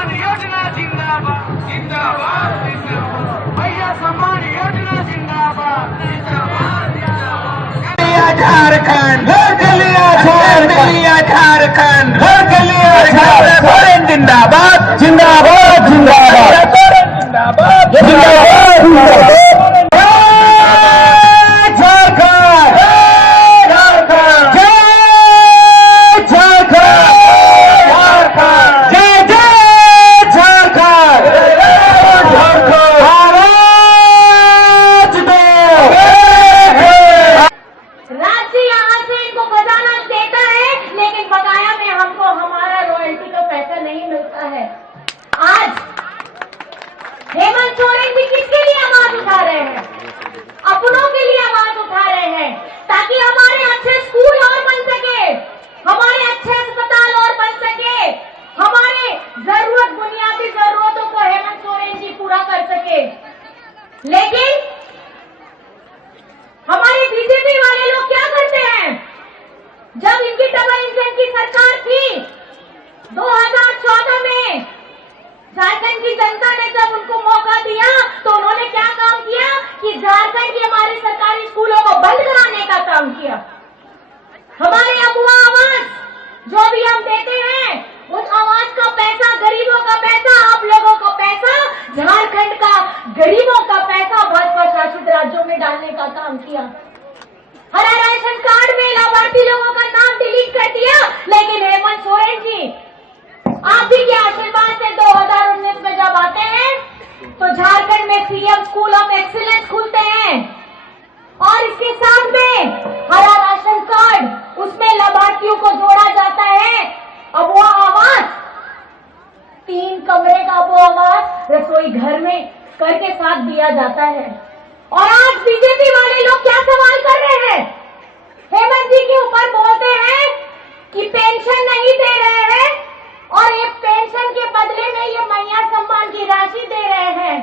सम्मान योजना जिंदाबाद जिंदाबाद जिंदाबाद। भैया सम्मान योजना जिंदाबाद जिंदाबाद जिंदाबाद। झारखंड झारखंड झारखंड जिंदाबाद जिंदाबाद जिंदाबाद जिंदाबाद जिंदाबाद। हेमंत सोरेन जी किसके लिए आवाज उठा रहे हैं? अपनों के लिए आवाज उठा रहे हैं ताकि हमारे अच्छे स्कूल और बन सके, हमारे अच्छे अस्पताल और बन सके, हमारे बुनियादी जरूरतों को हेमंत सोरेन जी पूरा कर सके। लेकिन हमारे बीजेपी वाले लोग क्या करते हैं? जब इनकी डबल इंजन की सरकार थी 2014 में, झारखंड की जनता ने जब उनको मौका दिया तो उन्होंने क्या काम किया कि झारखंड के हमारे सरकारी स्कूलों को बंद कराने का काम किया। हमारे अबुआ आवास जो भी हम देते हैं, उस आवास का पैसा, गरीबों का पैसा, आप लोगों का पैसा, झारखंड का गरीबों का पैसा भाजपा शासित राज्यों में डालने का काम किया। हरा राशन कार्ड में लाभार्थी लोगों का नाम डिलीट कर दिया। लेकिन हेमंत सोरेन जी आप ही के आशीर्वाद से 2019 में जब आते हैं तो झारखंड में सीएम स्कूल ऑफ एक्सीलेंस खुलते हैं और इसके साथ में हरा राशन कार्ड, उसमें लाभार्थियों को जोड़ा जाता है। अबुआ आवास, 3 कमरे का अबुआ आवास रसोई घर में करके साथ दिया जाता है। और आज बीजेपी वाले लोग क्या सवाल कर रहे हैं? हेमंत जी के ऊपर बोलते हैं कि पेंशन नहीं दे रहे हैं और ये पेंशन के बदले में ये मैया सम्मान की राशि दे रहे हैं।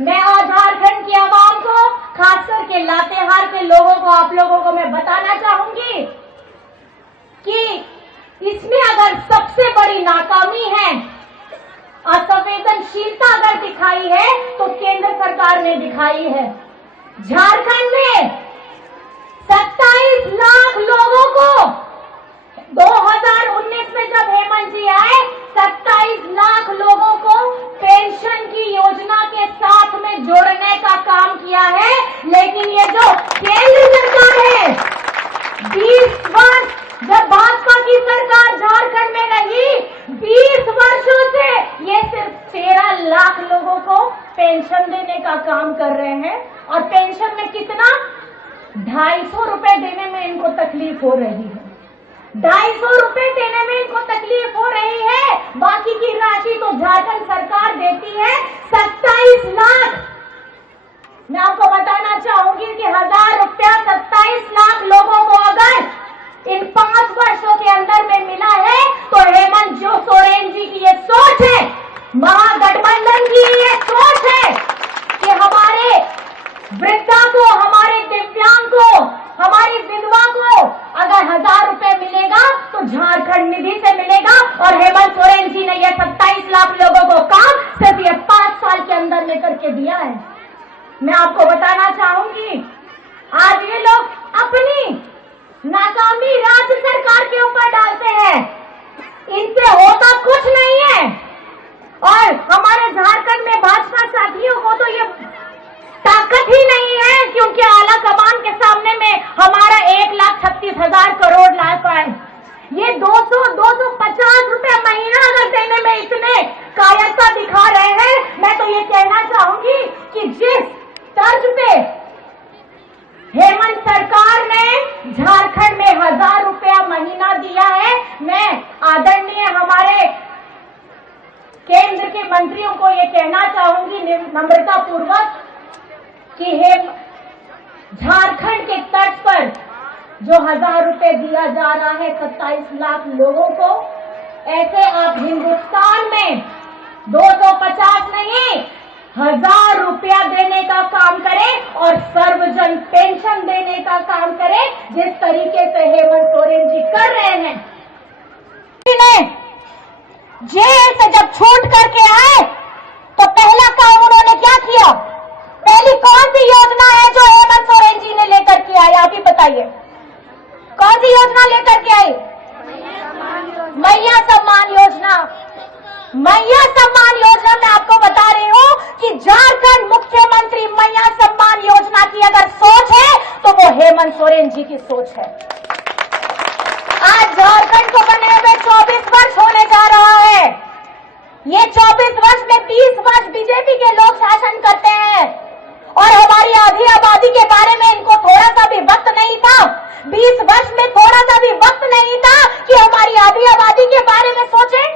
मैं आज झारखंड की आवाम को, खास करके लातेहार के लोगों को, आप लोगों को मैं बताना चाहूंगी कि इसमें अगर सबसे बड़ी नाकामी है, असंवेदनशीलता अगर दिखाई है तो केंद्र सरकार ने दिखाई है। झारखंड में 27 लाख लोगों को 2019 में जब हेमंत जी आए, 27 लाख लोगों को पेंशन की योजना के साथ में जोड़ने का काम किया है। लेकिन ये जो केंद्र सरकार है, 20 वर्ष जब भाजपा की सरकार झारखंड में रही, 20 वर्षों से ये सिर्फ 13 लाख लोगों को पेंशन देने का काम कर रहे हैं। और पेंशन में कितना? 250 रुपए देने में इनको तकलीफ हो रही है। 250 रुपए देने में इनको तकलीफ हो रही है। बाकी की राशि तो झारखंड सरकार देती है 27 लाख। मैं आपको बताना चाहूंगी कि 1000 रुपया 27 लाख लोगों को अगर इन 5 वर्षों के अंदर में मिला है तो हेमंत सोरेन जी की ये सोच है, महागठबंधन की ये सोच है कि हमारे वृद्धा को, हमारे दिव्यांग को, हमारी विधवा को अगर 1000 रुपए मिलेगा तो झारखंड निधि से मिलेगा। और हेमंत सोरेन जी ने यह 27 लाख लोगों को काम सिर्फ ये 5 साल के अंदर में करके दिया है। मैं आपको बताना चाहूंगी, आज ये लोग अपनी नाकामी राज्य सरकार के ऊपर डालते हैं। इनसे होता कुछ नहीं है। और हमारे झारखंड में भाजपा साथियों को तो ये ताकत ही नहीं है क्योंकि आला कमान के सामने में हमारा 1,36,000 करोड़ ला पाए। ये 200-250 रुपए महीना अगर देने में इतने कायरता दिखा रहे हैं, मैं तो ये कहना चाहूंगी कि जिस तर्ज पे हेमंत सरकार ने झारखंड में 1000 रुपया महीना दिया है, मैं आदरणीय हमारे केंद्र के मंत्रियों को ये कहना चाहूंगी नम्रता पूर्वक कि झारखंड के तट पर जो 1000 रुपए दिया जा रहा है 27 लाख लोगों को, ऐसे आप हिंदुस्तान में 250 नहीं 1000 रुपया देने का काम करें और सर्वजन पेंशन देने का काम करें, जिस तरीके से हेमंत सोरेन जी कर रहे हैं। जेल से जब छूट करके आए तो पहला काम उन्होंने क्या किया? पहली कौन सी योजना है जो हेमंत सोरेन जी ने लेकर के आए? आप ही बताइए, कौन सी योजना लेकर के आई? मैया सम्मान योजना। मैया सम्मान योजना में आपको बता रही हूं कि झारखंड मुख्यमंत्री मैया सम्मान योजना की अगर सोच है तो वो हेमंत सोरेन जी की सोच है। आज झारखंड को बने हुए 24 वर्ष होने जा रहा है। ये 24 वर्ष में 20 वर्ष बीजेपी के लोग शासन करते हैं और हमारी आधी आबादी के बारे में इनको थोड़ा सा भी वक्त नहीं था। 20 वर्ष में थोड़ा सा भी वक्त नहीं था कि हमारी आधी आबादी के बारे में सोचें,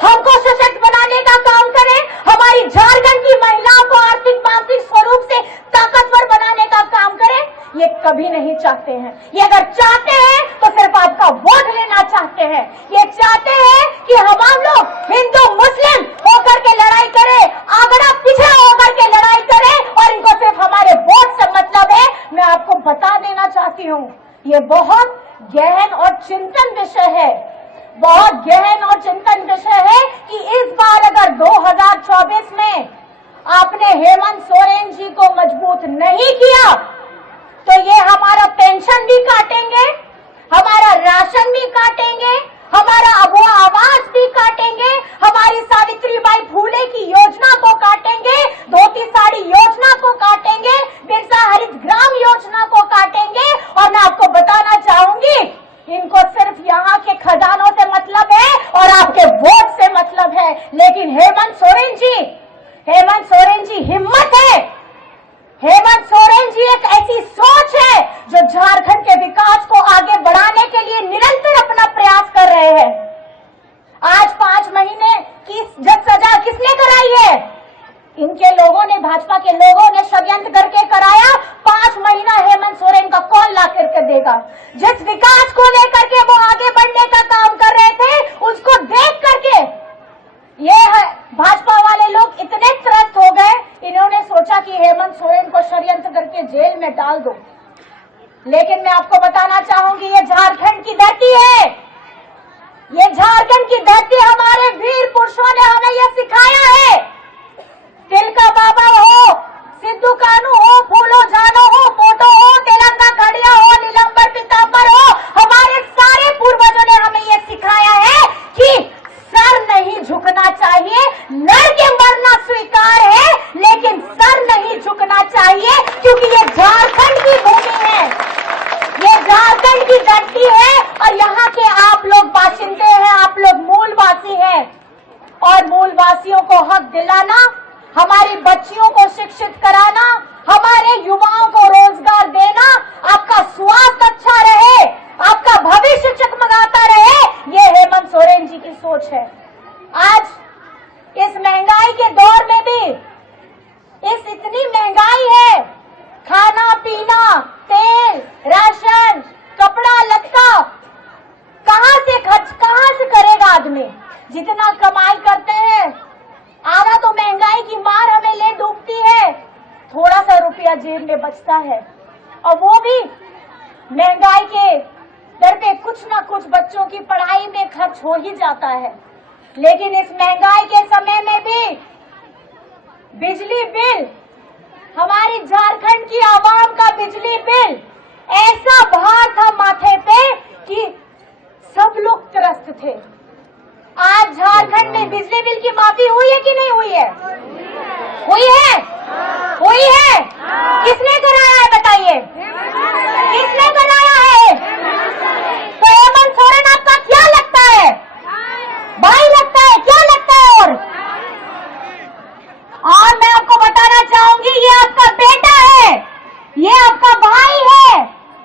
हमको सशक्त बनाने का काम करें, हमारी झारखंड की महिलाओं को आर्थिक मानसिक स्वरूप से ताकतवर बनाने का काम करें। ये कभी नहीं चाहते हैं। ये अगर चाहते हैं तो सिर्फ आपका वोट लेना चाहते हैं। ये चाहते हैं कि हम लोग हिंदू मुस्लिम होकर के लड़ाई करें, आगड़ा पिछड़ा होकर के लड़ाई करें और इनको सिर्फ हमारे वोट से मतलब है। मैं आपको बता देना चाहती हूँ, ये बहुत गहन और चिंतन विषय है, बहुत गहन और चिंतन विषय है कि इस बार अगर 2024 में आपने हेमंत सोरेन जी को मजबूत नहीं किया तो ये हमारा पेंशन भी काटेंगे, हमारा राशन भी काटेंगे, हमारा अबुआ आवास भी काटेंगे, हमारी सावित्रीबाई फूले की योजना को काटेंगे, धोती साड़ी योजना को काटेंगे, बिरसा हरित ग्राम योजना को काटेंगे। और मैं आपको बताना चाहूंगी, इनको सिर्फ यहाँ के खजानों से मतलब है और आपके वोट से मतलब है। लेकिन हेमंत सोरेन जी हिम्मत है, हेमंत सोरेन जी एक ऐसी सोच है जो झारखंड के विकास को आगे बढ़ाने के लिए निरंतर अपना प्रयास कर रहे हैं। आज 5 महीने की सजा किसने कराई है? इनके लोगों ने, भाजपा के लोगों ने षड्यंत्र करके कराया। 5 महीना हेमंत सोरेन का कौन ला करके देगा? जिस विकास को लेकर के वो आगे बढ़ने का काम कर रहे थे, उसको देख करके ये भाजपा वाले लोग इतने त्रस्त हो गए, इन्होंने सोचा कि हेमंत सोरेन को षड्यंत्र करके जेल में डाल दो। लेकिन मैं आपको बताना चाहूंगी, ये झारखंड की धरती है, ये झारखंड की धरती, हमारे वीर पुरुषों ने हमें यह सिखाया है। तिलका बाबा हो, सिद्धू कानू हो, फूलो जानो हो, फोटो हो, तेलंगा खड़िया हो, नीलंबर पीतांबर हो, हमारे सारे पूर्वजों ने हमें यह सिखाया है कि सर नहीं झुकना चाहिए, लड़के मरना स्वीकार है लेकिन सर नहीं झुकना चाहिए, क्योंकि ये झारखंड की भूमि है, ये झारखंड की धरती है और यहाँ के आप लोग बाशिंदे हैं, आप लोग मूलवासी हैं। और मूलवासियों को हक दिलाना, हमारी बच्चियों को शिक्षित कराना, हमारे युवाओं को रोजगार देना, आपका स्वास्थ्य अच्छा रहे, आपका भविष्य चकमगाता रहे, ये हेमंत सोरेन जी की सोच है। आज इस महंगाई के दौर में भी, इतनी महंगाई है, खाना पीना, तेल, राशन, कपड़ा लत्ता, कहां से करेगा आदमी? जितना कमाई करते हैं आधा तो महंगाई की मार हमें ले डूबती है, थोड़ा सा रुपया जेब में बचता है और वो भी महंगाई के दर पे कुछ ना कुछ बच्चों की पढ़ाई में खर्च हो ही जाता है। लेकिन इस महंगाई के समय में भी बिजली बिल, हमारी झारखंड की आवाम का बिजली बिल ऐसा भार था माथे पे कि सब लोग त्रस्त थे। आज झारखंड में बिजली बिल की माफी हुई है कि नहीं हुई है? हुई है, हुई है। किसने कराया है बताइए? किसने कराया है? तो हेमंत सोरेन आपका क्या लगता है? भाई लगता है? क्या लगता है? और मैं आपको बताना चाहूंगी, ये आपका बेटा है, ये आपका भाई है,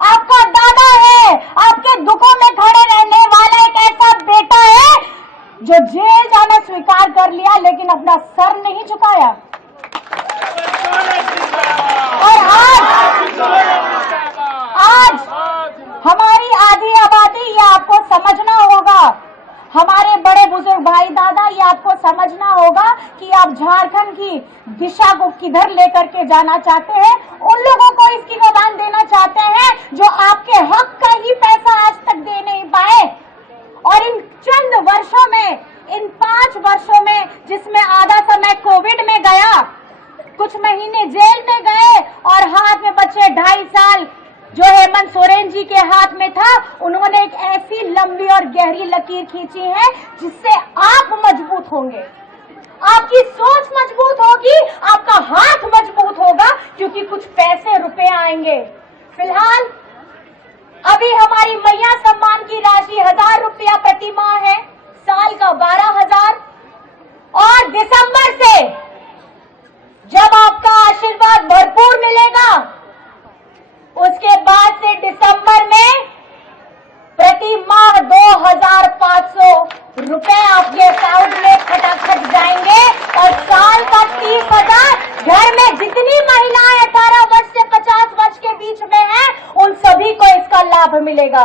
आपका दादा है, आपके दुखों में खड़े रहने वाला एक ऐसा बेटा है जो जेल जाना स्वीकार कर लिया लेकिन अपना सर नहीं झुकाया। और आज हमारी आधी आबादी, ये आपको समझना होगा, हमारे बड़े बुजुर्ग भाई दादा, ये आपको समझना होगा कि आप झारखंड की दिशा को किधर लेकर के जाना चाहते हैं। उन लोगों को इसकी जबान देना चाहते हैं जो आपके हक का ही पैसा आज तक दे नहीं पाए और इन चंद वर्षों में इन 5 वर्षों में, जिसमें आधा समय कोविड में गया, कुछ महीने जेल में गए और हाथ में बचे 2.5 साल जो हेमंत सोरेन जी के हाथ में था, उन्होंने एक ऐसी लंबी और गहरी लकीर खींची है जिससे आप मजबूत होंगे, आपकी सोच मजबूत होगी, आपका हाथ मजबूत होगा, क्योंकि कुछ पैसे रुपए आएंगे। फिलहाल अभी हमारी मैया सम्मान की राशि 1000 रुपया प्रति माह है, साल का 12,000, और दिसंबर से जब आपका आशीर्वाद भरपूर मिलेगा, उसके बाद से दिसंबर में प्रति माह 2,500 रुपए आपके अकाउंट में खटाखट जाएंगे, और साल का 30,000। घर में जितनी महिलाएं 18 वर्ष से 50 वर्ष के बीच में हैं, उन सभी को इसका लाभ मिलेगा।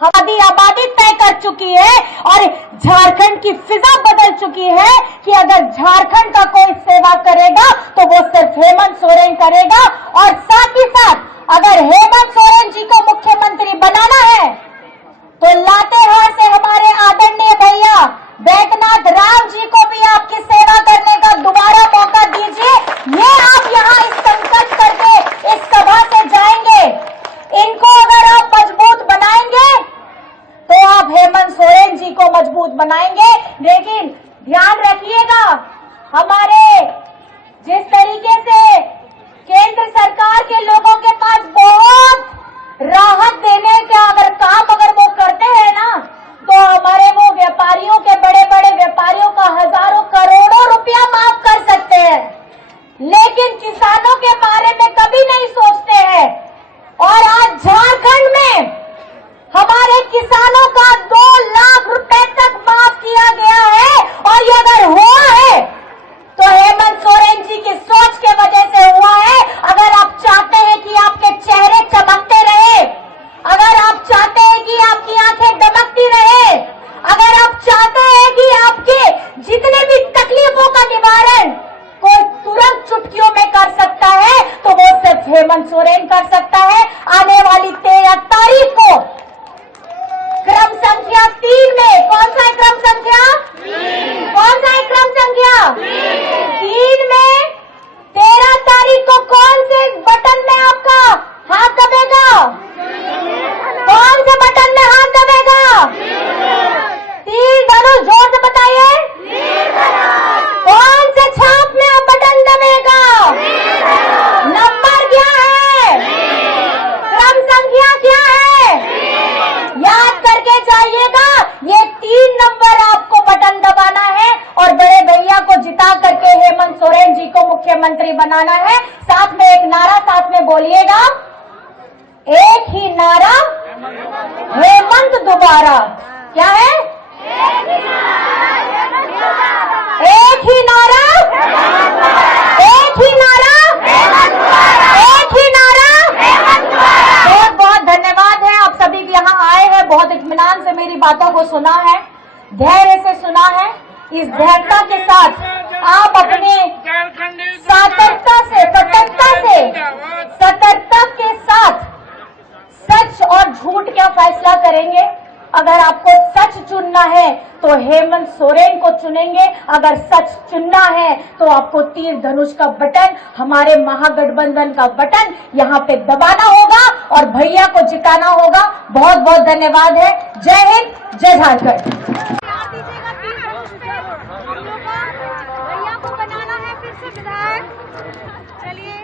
हमारी आबादी तय कर चुकी है और झारखंड की फिजा बदल चुकी है कि अगर झारखंड का कोई सेवा करेगा तो वो सिर्फ हेमंत सोरेन करेगा। और साथ ही साथ अगर हेमंत सोरेन जी को मुख्यमंत्री बनाना है तो लातेहार से हमारे आदरणीय भैया बैद्यनाथ राम जी को भी आपकी सेवा करने का दोबारा मौका दीजिए। ये आप यहाँ इस संकल्प करके इस सभा से जाएंगे, इनको अगर आप मजबूत बनाएंगे तो आप हेमंत सोरेन जी को मजबूत बनाएंगे। लेकिन ध्यान रखिएगा, हमारे जिस तरीके से केंद्र सरकार के लोगों के पास बहुत राहत देने का अगर वो करते हैं ना, तो हमारे वो व्यापारियों के, बड़े बड़े व्यापारियों का हजारों करोड़ों रुपया माफ कर सकते हैं, लेकिन किसानों के बारे में कभी नहीं सोचते हैं। और आज झारखंड में हमारे किसानों का 2 लाख रुपए तक माफ किया गया है, और ये अगर हुआ है तो हेमंत सोरेन जी की सोच के वजह से हुआ है। अगर आप चाहते हैं कि आपके चेहरे चमकते रहे, अगर आप चाहते हैं कि आपकी आंखें दमकती रहे, अगर आप चाहते हैं कि आपके जितने भी तकलीफों का निवारण कोई तुरंत चुटकियों में कर सकता है, तो वो सिर्फ हेमंत सोरेन कर सकता है। आने वाली 13 तारीख को क्रम संख्या 3 में, कौन सा है क्रम संख्या? कौन सा है क्रम संख्या? 3 में 13 तारीख को कौन से बटन में आपका हाथ दबेगा? कौन से बटन में हाथ दबेगा? तीर धनुष, जोर से बताइए। कौन से छाप में आप बटन दबेगा? नंबर क्या है? क्रम संख्या क्या है? याद करके जाइएगा, ये 3 नंबर आपको बटन दबाना है और बड़े भैया को जिता करके हेमंत सोरेन जी को मुख्यमंत्री बनाना है। साथ में एक नारा साथ में बोलिएगा, एक ही नारा हेमंत दोबारा। क्या है? एक ही नारा, एक ही नारा, एक ही नारा। बहुत बहुत धन्यवाद है, आप सभी यहाँ आए हैं, बहुत इत्मीनान से मेरी बातों को सुना है, धैर्य से सुना है। इस धैर्यता के साथ आप अपने सतर्कता के साथ सच और झूठ का फैसला करेंगे। अगर आपको सच चुनना है तो हेमंत सोरेन को चुनेंगे, अगर सच चुनना है तो आपको तीर धनुष का बटन, हमारे महागठबंधन का बटन यहाँ पे दबाना होगा और भैया को जिताना होगा। बहुत बहुत धन्यवाद है। जय हिंद, जय झारखंड। भैया को बनाना है फिर से विधायक। चलिए